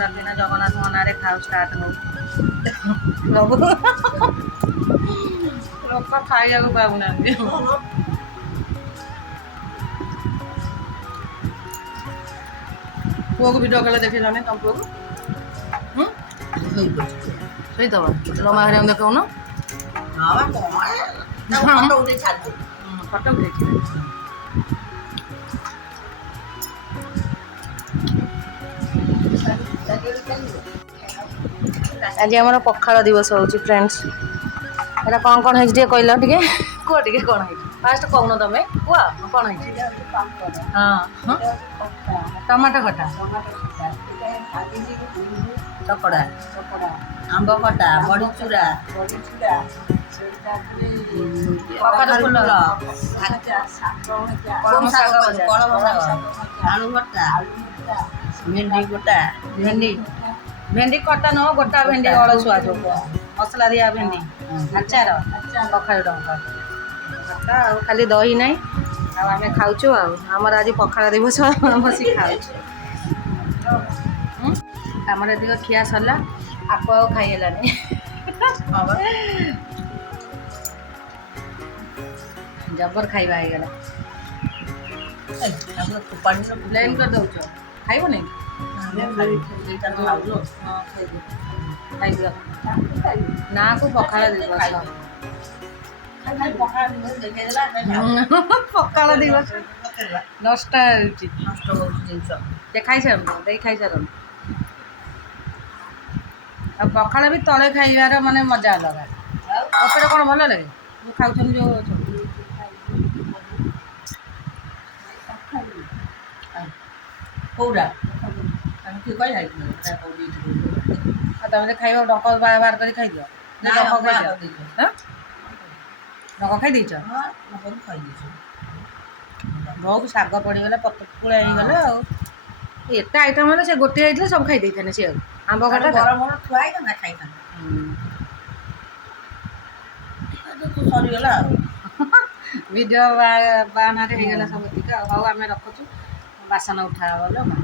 ରାତିନା ଜଗନ୍ନାଥଙ୍କ ନାଁରେ ଖାଉ ଷ୍ଟାର୍ଟ ହଉ ସବୁ ଲୋକ ଖାଇବାକୁ ପାଉନାହାନ୍ତି। ପୁଅକୁ ଭିଡ଼ିଓ କଲେ ଦେଖିଲାନି ତମ ପୁଅକୁ ଶୋଇଦବ ଲୋମା ହେରିକା ଦେଖାଉନ ଫଟୋ ଉଠେଇଛି। ଆଜି ଆମର ପଖାଳ ଦିବସ ହେଉଛି ଫ୍ରେଣ୍ଡସ୍। ଏଇଟା କ'ଣ ହେଇଛି ଟିକେ କହିଲ ଟିକେ କୁହ ଟିକେ କ'ଣ ହେଇଛି ଫାଷ୍ଟ କହୁନ ତମେ କୁହ କ'ଣ ହେଇଛି? ହଁ ଟମାଟୋ ଖଟା ଚକଡ଼ା ଆମ୍ବ ଖଟା ବଡ଼ି ଚୁରା କଖାରୁ ଫୁଲ କଳମ ଶାଗ ଆଳୁ ଭର୍ତ୍ତା ଭେଣ୍ଡି ଗୋଟା ଭେଣ୍ଡି ଖଟା ନୁହଁ ଗୋଟା ଭେଣ୍ଡି ଅଳସୁଆ ଯୋଉ ମସଲା ଦିଆ ଭେଣ୍ଡି ଆଚାର କଖାରୁ ଡଙ୍କା ଖଟା ଆଉ ଖାଲି ଦହି ନାହିଁ ଆଉ ଆମେ ଖାଉଛୁ ଆଉ ଆମର ଆଜି ପଖାଳ ଦିବସ ବସିକି ଖାଉଛୁ। ଆମର ଏତିକ ଖିଆ ସରିଲା ଆକୁ ଆଉ ଖାଇ ହେଲାନି। ଜବର ଖାଇବା ହେଇଗଲା। ପ୍ଲେନ୍ କରିଦେଉଛ ଖାଇବନି? ନାକୁ ପଖାଳ ଦିବସ ପଖାଳ ଦିବସ ନଷ୍ଟ ହେଉଛି ଯେ ଖାଇସାରନ୍ତୁ ଦେଇ ଖାଇସାରନ୍ତୁ। ଆଉ ପଖାଳ ବି ତଳେ ଖାଇବାର ମାନେ ମଜା ଅଲଗା। ଉପରେ କ'ଣ ଭଲ ଲାଗେ ଖାଉଛନ୍ତି ଯେଉଁ କୋଉଟା ତମେ ଖାଇବ ଡଙ୍କ ବାହାର କରି ଖାଇଦିଅ ଡଙ୍କ ଖାଇ ଦେଇଛ ବହୁତ ଶାଗ ପଡ଼ିଗଲା ପତଳା ହେଇଗଲା ଆଉ ଏତେ ଆଇଟମ୍ ହେଲେ ସେ ଗୋଟିଏ ହେଇଥିଲେ ସବୁ ଖାଇ ଦେଇଥାନ୍ତେ ସିଏ ଆମ୍ବ ଖଟା ଥୁଆ ହେଇଥାନ୍ତା ଖାଇଥାନ୍ତେ ସରିଗଲା ଆଉ ଭିଡ଼ିଓ ବାହାନାରେ ହେଇଗଲା ସବୁ ଟିକେ ଆଉ ହଉ ଆମେ ରଖୁଛୁ ବାସନ ଉଠା ଗଲ ମା